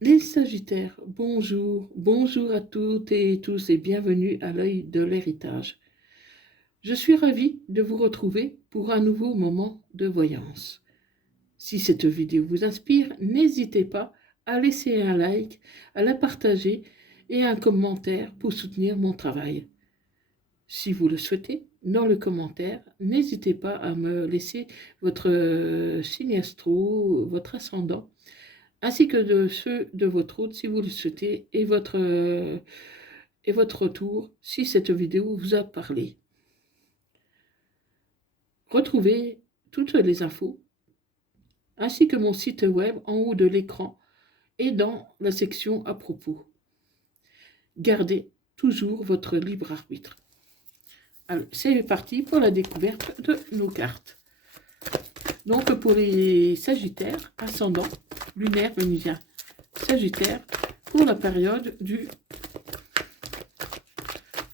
Les Sagittaires, bonjour, bonjour à toutes et tous et bienvenue à l'œil de l'héritage. Je suis ravie de vous retrouver pour un nouveau moment de voyance. Si cette vidéo vous inspire, n'hésitez pas à laisser un like, à la partager et un commentaire pour soutenir mon travail. Si vous le souhaitez, dans le commentaire, n'hésitez pas à me laisser votre signe astro, votre ascendant ainsi que de ceux de votre hôte si vous le souhaitez, et votre retour si cette vidéo vous a parlé. Retrouvez toutes les infos, ainsi que mon site web en haut de l'écran et dans la section à propos. Gardez toujours votre libre arbitre. Alors, c'est parti pour la découverte de nos cartes. Donc pour les Sagittaires, ascendant, lunaire, vénusien, Sagittaire, pour la période du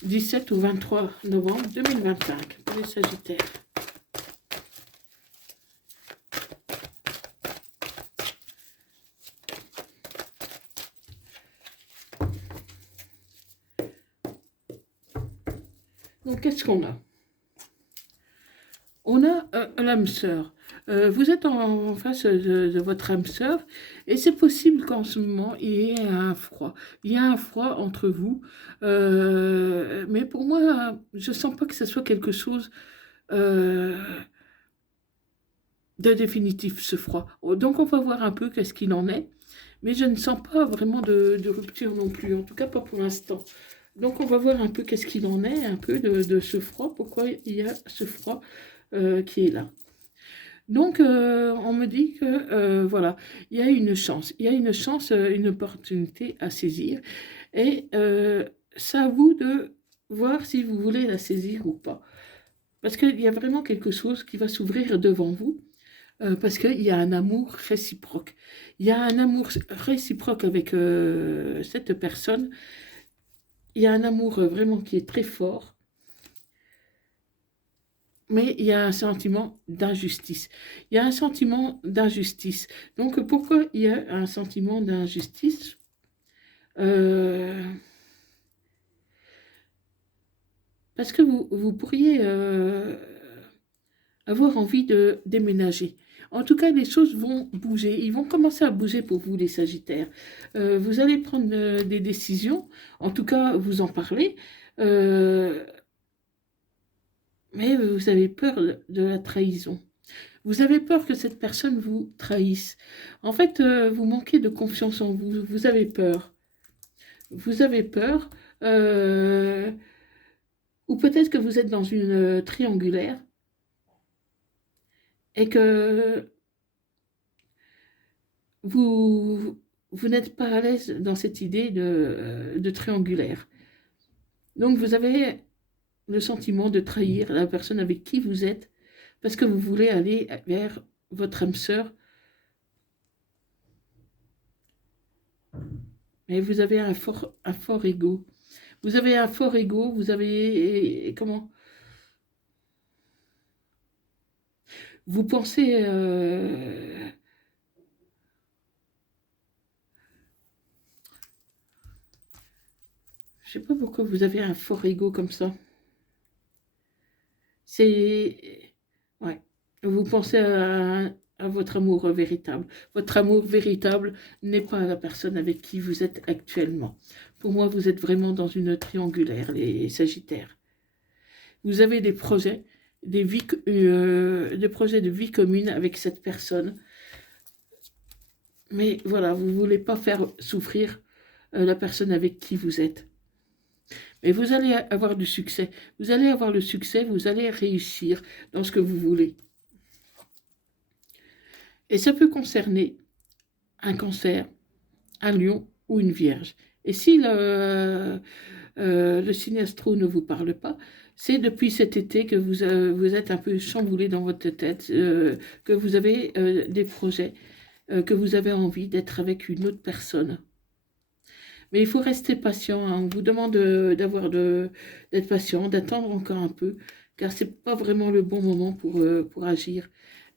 17 au 23 novembre 2025 pour les Sagittaires. Donc qu'est-ce qu'on a? On a l'âme sœur. Vous êtes en face de votre âme sœur et c'est possible qu'en ce moment il y ait un froid. Il y a un froid entre vous, mais pour moi, je sens pas que ce soit quelque chose de définitif, ce froid. Donc on va voir un peu qu'est-ce qu'il en est, mais je ne sens pas vraiment de rupture non plus, en tout cas pas pour l'instant. Donc on va voir un peu qu'est-ce qu'il en est, un peu de ce froid, pourquoi il y a ce froid qui est là. Donc, on me dit que, voilà, il y a une chance, une opportunité à saisir. Et c'est à vous de voir si vous voulez la saisir ou pas. Parce qu'il y a vraiment quelque chose qui va s'ouvrir devant vous, parce qu'il y a un amour réciproque. Il y a un amour réciproque avec cette personne. Il y a un amour vraiment qui est très fort. Mais il y a un sentiment d'injustice. Il y a un sentiment d'injustice. Donc pourquoi il y a un sentiment d'injustice? Parce que vous pourriez avoir envie de déménager. En tout cas, les choses vont bouger. Ils vont commencer à bouger pour vous, les Sagittaires. Vous allez prendre des décisions. En tout cas, vous en parlez. Mais vous avez peur de la trahison. Vous avez peur que cette personne vous trahisse. En fait, vous manquez de confiance en vous. Vous avez peur. Vous avez peur. euh, ou peut-être que vous êtes dans une triangulaire et que vous n'êtes pas à l'aise dans cette idée de triangulaire. Donc vous avez le sentiment de trahir la personne avec qui vous êtes parce que vous voulez aller vers votre âme sœur. Mais vous avez un fort ego. Vous avez un fort ego, vous avez... comment? Vous pensez... je sais pas pourquoi vous avez un fort ego comme ça. C'est... Ouais. Vous pensez à votre amour véritable. Votre amour véritable n'est pas la personne avec qui vous êtes actuellement. Pour moi, vous êtes vraiment dans une triangulaire, les Sagittaires. Vous avez des projets de vie commune avec cette personne. Mais voilà, vous ne voulez pas faire souffrir la personne avec qui vous êtes. Mais vous allez avoir du succès. Vous allez avoir le succès, vous allez réussir dans ce que vous voulez. Et ça peut concerner un cancer, un lion ou une vierge. Et si le signe astro ne vous parle pas, c'est depuis cet été que vous êtes un peu chamboulé dans votre tête, que vous avez des projets, que vous avez envie d'être avec une autre personne. Mais il faut rester patient, hein. On vous demande d'être patient, d'attendre encore un peu, car ce n'est pas vraiment le bon moment pour agir.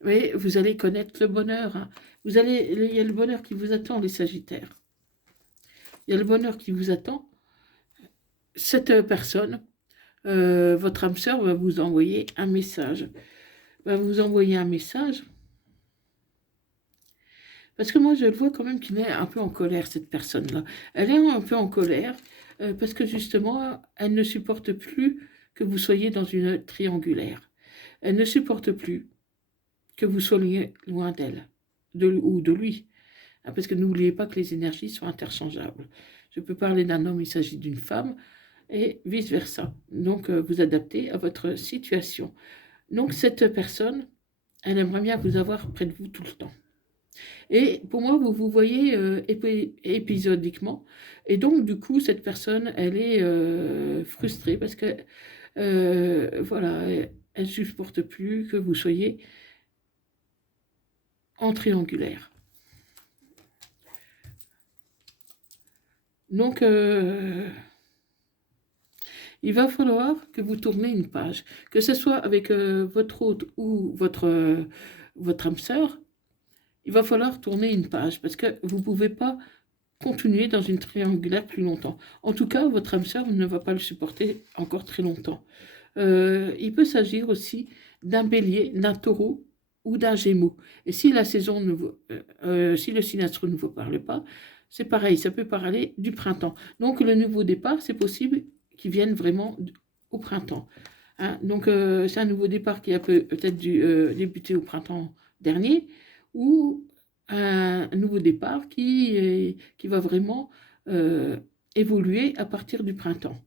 Mais vous allez connaître le bonheur, hein. Il y a le bonheur qui vous attend, les Sagittaires. il y a le bonheur qui vous attend. Cette personne, votre âme sœur va vous envoyer un message. Va vous envoyer un message. Parce que moi, je le vois quand même qu'il est un peu en colère, cette personne-là. Elle est un peu en colère parce que justement, elle ne supporte plus que vous soyez dans une triangulaire. Elle ne supporte plus que vous soyez loin d'elle, ou de lui. Parce que n'oubliez pas que les énergies sont interchangeables. Je peux parler d'un homme, il s'agit d'une femme, et vice-versa. Donc, vous adaptez à votre situation. Donc, cette personne, elle aimerait bien vous avoir près de vous tout le temps. Et pour moi, vous vous voyez épisodiquement. Et donc, du coup, cette personne, elle est frustrée parce que, voilà, elle ne supporte plus que vous soyez en triangulaire. Donc, il va falloir que vous tournez une page, que ce soit avec votre hôte ou votre âme sœur. Il va falloir tourner une page parce que vous ne pouvez pas continuer dans une triangulaire plus longtemps. En tout cas, votre âme sœur ne va pas le supporter encore très longtemps. Il peut s'agir aussi d'un bélier, d'un taureau ou d'un gémeau. Et si la saison ne vous, si le signe astro ne vous parle pas, c'est pareil, ça peut parler du printemps. Donc le nouveau départ, c'est possible qu'il vienne vraiment au printemps. Hein. Donc c'est un nouveau départ qui a peut-être dû débuter au printemps dernier, ou un nouveau départ qui va vraiment évoluer à partir du printemps.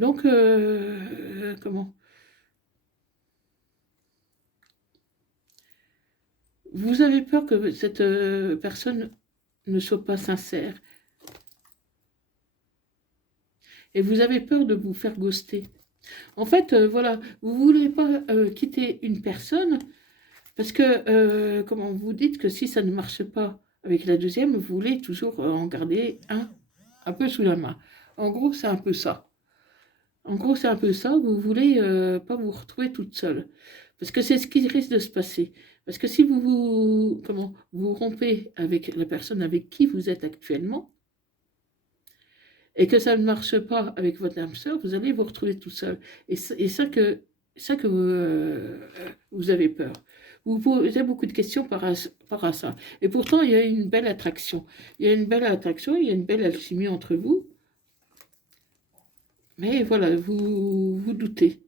Donc, comment? Vous avez peur que cette personne ne soit pas sincère. Et vous avez peur de vous faire ghoster. En fait, voilà, vous ne voulez pas quitter une personne parce que, comment vous dites que si ça ne marche pas avec la deuxième, vous voulez toujours en garder un peu sous la main. En gros, c'est un peu ça. En gros, c'est un peu ça. Vous voulez pas vous retrouver toute seule. Parce que c'est ce qui risque de se passer. Parce que si vous rompez avec la personne avec qui vous êtes actuellement, et que ça ne marche pas avec votre âme sœur, vous allez vous retrouver tout seul. Et ça que vous avez peur. Vous posez beaucoup de questions par à ça. Et pourtant, il y a une belle attraction. Il y a une belle attraction, il y a une belle alchimie entre vous. Mais voilà, vous doutez.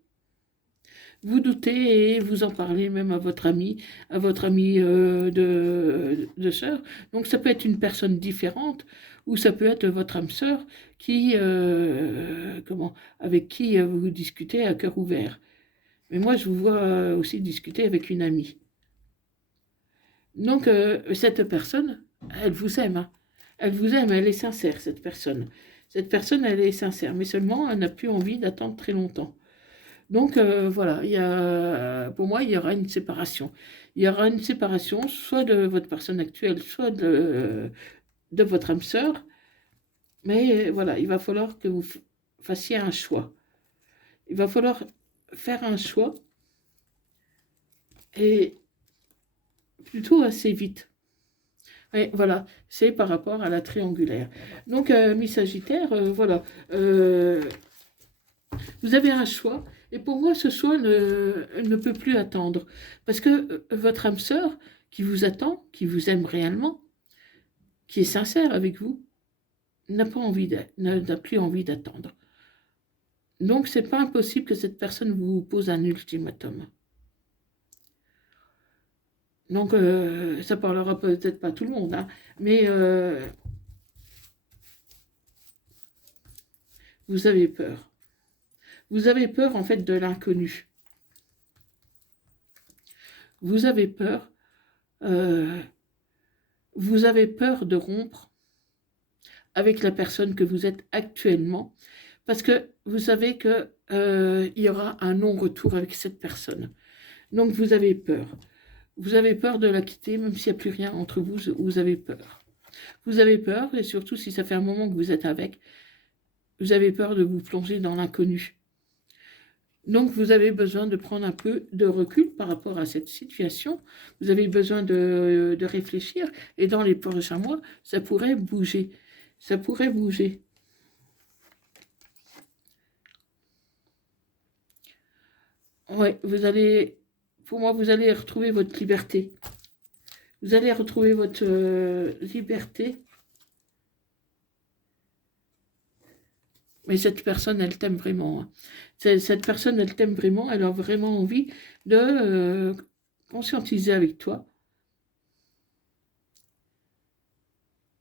Vous doutez et vous en parlez même à votre ami de sœur. Donc ça peut être une personne différente ou ça peut être votre âme sœur qui, avec qui vous discutez à cœur ouvert. Mais moi, je vous vois aussi discuter avec une amie. Donc cette personne, elle vous aime. Hein. Elle vous aime, elle est sincère, cette personne. Cette personne, elle est sincère, mais seulement, elle n'a plus envie d'attendre très longtemps. Donc voilà, pour moi, il y aura une séparation. Il y aura une séparation soit de votre personne actuelle, soit de votre âme sœur. Mais voilà, il va falloir que vous fassiez un choix. Il va falloir faire un choix et plutôt assez vite. Et voilà, c'est par rapport à la triangulaire. Donc, mi-sagittaire, voilà. Vous avez un choix. Et pour moi, ce choix ne peut plus attendre. Parce que votre âme sœur, qui vous attend, qui vous aime réellement, qui est sincère avec vous, n'a plus envie d'attendre. Donc, c'est pas impossible que cette personne vous pose un ultimatum. Donc, ça parlera peut-être pas à tout le monde, hein, mais vous avez peur. Vous avez peur, en fait, de l'inconnu. Vous avez peur de rompre avec la personne que vous êtes actuellement, parce que vous savez qu'il y aura un non-retour avec cette personne. Donc vous avez peur. Vous avez peur de la quitter, même s'il n'y a plus rien entre vous, vous avez peur. Vous avez peur, et surtout si ça fait un moment que vous êtes avec, vous avez peur de vous plonger dans l'inconnu. Donc, vous avez besoin de prendre un peu de recul par rapport à cette situation. Vous avez besoin de réfléchir. Et dans les prochains mois, ça pourrait bouger. Ça pourrait bouger. Ouais, pour moi, vous allez retrouver votre liberté. Vous allez retrouver votre liberté. Mais cette personne, elle t'aime vraiment, hein. Cette personne, elle t'aime vraiment. Elle a vraiment envie de conscientiser avec toi.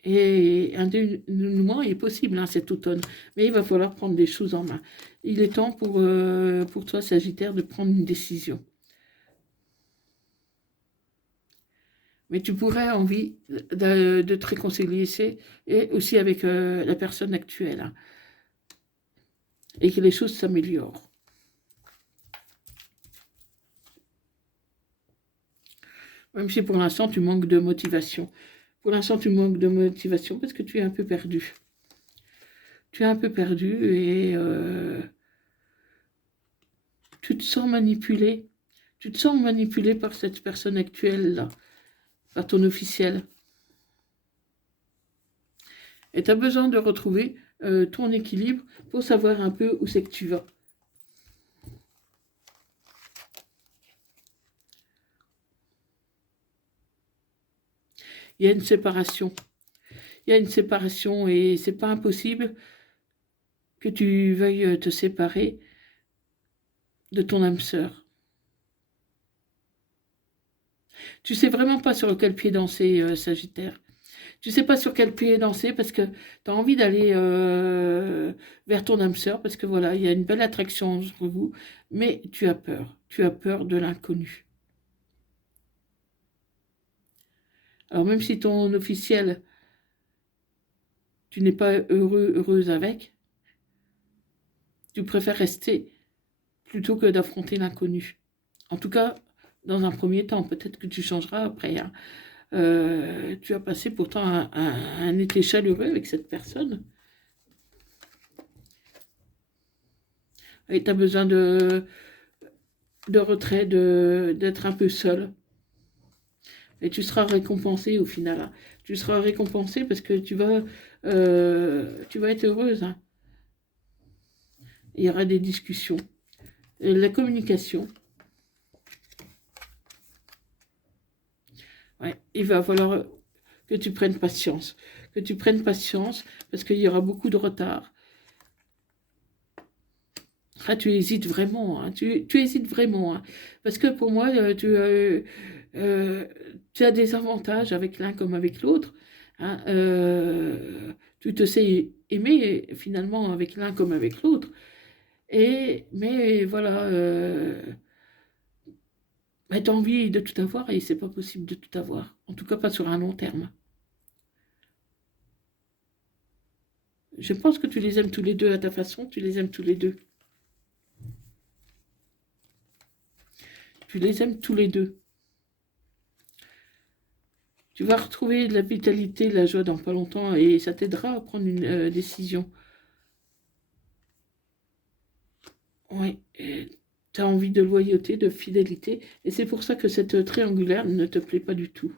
Et un dénouement est possible, hein, cet automne. Mais il va falloir prendre des choses en main. Il est temps pour toi, Sagittaire, de prendre une décision. Mais tu pourrais envie de te réconcilier et aussi avec la personne actuelle, hein, et que les choses s'améliorent. Même si pour l'instant tu manques de motivation. Pour l'instant tu manques de motivation parce que tu es un peu perdu. Tu es un peu perdu et tu te sens manipulé. Tu te sens manipulé par cette personne actuelle-là, par ton officiel. Et tu as besoin de retrouver ton équilibre pour savoir un peu où c'est que tu vas. Il y a une séparation. Il y a une séparation et c'est pas impossible que tu veuilles te séparer de ton âme sœur. Tu sais vraiment pas sur quel pied danser, Sagittaire. Tu sais pas sur quel pied danser parce que tu as envie d'aller vers ton âme sœur parce que voilà, il y a une belle attraction entre vous, mais tu as peur. Tu as peur de l'inconnu. Alors même si ton officiel, tu n'es pas heureuse avec, tu préfères rester plutôt que d'affronter l'inconnu. En tout cas, dans un premier temps, peut-être que tu changeras après, hein. Tu as passé pourtant un été chaleureux avec cette personne. Et tu as besoin de retrait, d'être un peu seul. Et tu seras récompensé au final, hein. Tu seras récompensé parce que tu vas être heureuse, hein. Il y aura des discussions. Et la communication. Ouais, il va falloir que tu prennes patience. Que tu prennes patience parce qu'il y aura beaucoup de retard. Ah, tu hésites vraiment, hein. Tu hésites vraiment, hein. Parce que pour moi, tu as des avantages avec l'un comme avec l'autre, hein. Tu te sais aimer finalement avec l'un comme avec l'autre. Mais voilà, bah, tu as envie de tout avoir et c'est pas possible de tout avoir. En tout cas, pas sur un long terme. Je pense que tu les aimes tous les deux à ta façon, tu les aimes tous les deux. Tu les aimes tous les deux. Tu vas retrouver de la vitalité, de la joie dans pas longtemps et ça t'aidera à prendre une décision. Oui, tu as envie de loyauté, de fidélité et c'est pour ça que cette triangulaire ne te plaît pas du tout.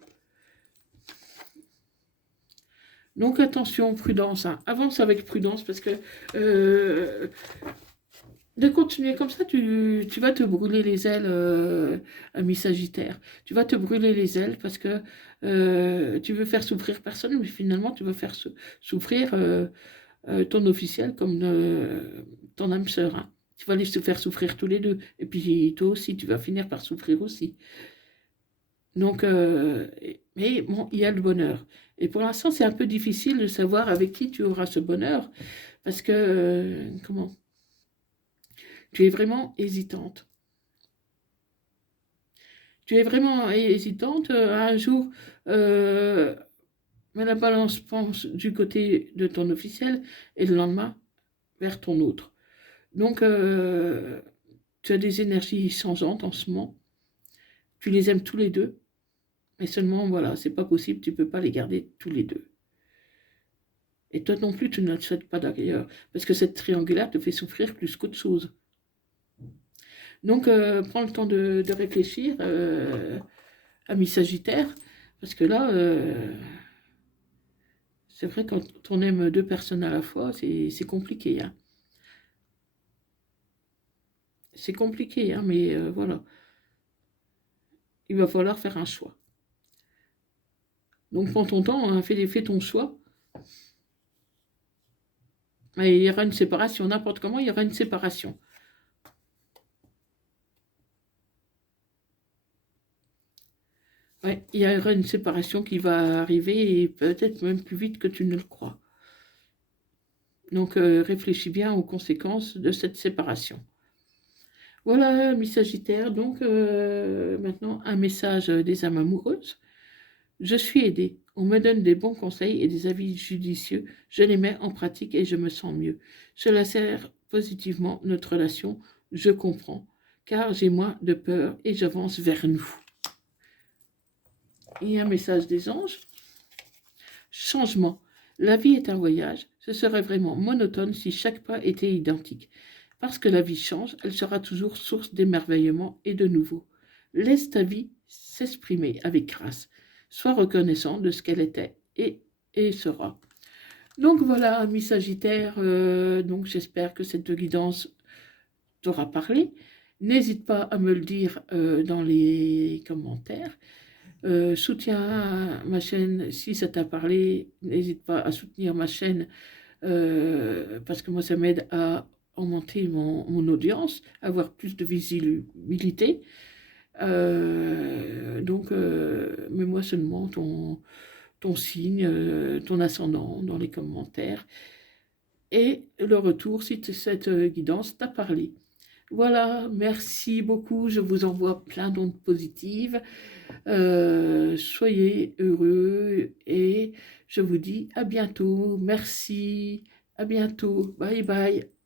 Donc attention, prudence, hein. Avance avec prudence parce que de continuer comme ça, tu vas te brûler les ailes, ami Sagittaire. Tu vas te brûler les ailes parce que tu veux faire souffrir personne, mais finalement tu veux faire souffrir ton officiel comme ton âme sœur, hein. Tu vas les faire souffrir tous les deux. Et puis toi aussi, tu vas finir par souffrir aussi. Donc, mais bon, il y a le bonheur. Et pour l'instant, c'est un peu difficile de savoir avec qui tu auras ce bonheur parce que, comment? Tu es vraiment hésitante. Tu es vraiment hésitante. Un jour, la balance pense du côté de ton officiel et le lendemain vers ton autre. Donc, tu as des énergies changeantes en ce moment. Tu les aimes tous les deux. Mais seulement, voilà, c'est pas possible, tu peux pas les garder tous les deux. Et toi non plus, tu ne le souhaites pas d'ailleurs. Parce que cette triangulaire te fait souffrir plus qu'autre chose. Donc, prends le temps de réfléchir, ami Sagittaire, parce que là, c'est vrai, quand on aime deux personnes à la fois, c'est compliqué, hein. C'est compliqué, hein, mais voilà. Il va falloir faire un choix. Donc, prends ton temps, hein, fais ton choix. Et il y aura une séparation. N'importe comment, il y aura une séparation. Ouais, il y aura une séparation qui va arriver et peut-être même plus vite que tu ne le crois. Donc, réfléchis bien aux conséquences de cette séparation. Voilà, mes Sagittaires. Donc, maintenant, un message des âmes amoureuses. Je suis aidée. On me donne des bons conseils et des avis judicieux. Je les mets en pratique et je me sens mieux. Cela sert positivement notre relation. Je comprends, car j'ai moins de peur et j'avance vers nous. Et un message des anges. Changement. La vie est un voyage. Ce serait vraiment monotone si chaque pas était identique. Parce que la vie change, elle sera toujours source d'émerveillement et de nouveau. Laisse ta vie s'exprimer avec grâce. Sois reconnaissant de ce qu'elle était et sera. Donc voilà, ami Sagittaire, donc j'espère que cette guidance t'aura parlé. N'hésite pas à me le dire dans les commentaires. Soutiens ma chaîne si ça t'a parlé. N'hésite pas à soutenir ma chaîne parce que moi ça m'aide à augmenter mon audience, avoir plus de visibilité. Donc, mets-moi seulement ton signe, ton ascendant dans les commentaires et le retour si cette guidance t'a parlé. Voilà, merci beaucoup, je vous envoie plein d'ondes positives. Soyez heureux et je vous dis à bientôt. Merci, à bientôt. Bye bye.